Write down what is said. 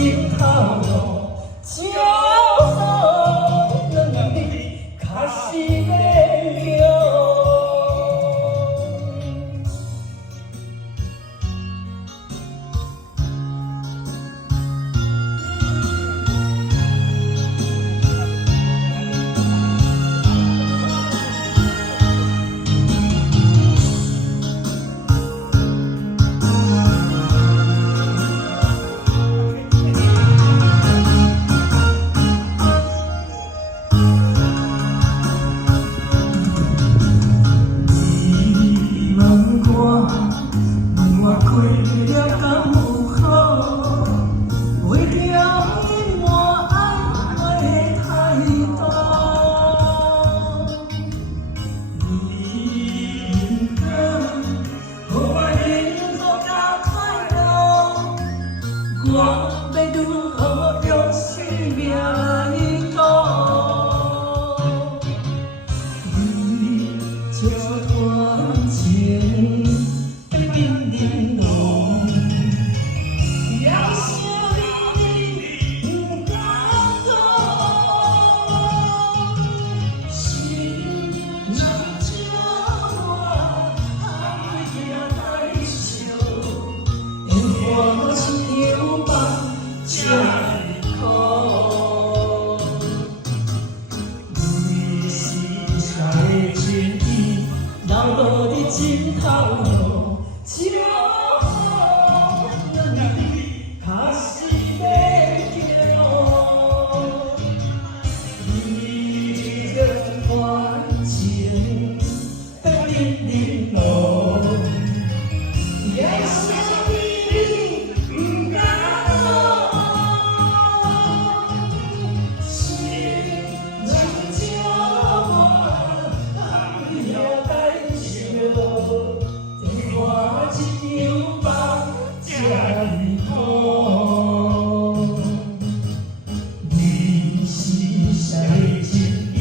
心头路，只好让你开始要用。我要如何用生命来赌？你这段情会变冷落，也想你不敢讲，心若这我还会再想，我情吧。这苦，你是才的情意，流落你心头路，只好让你开始要叫。你这段情会变冷落，也想你不敢。你是谁的情意？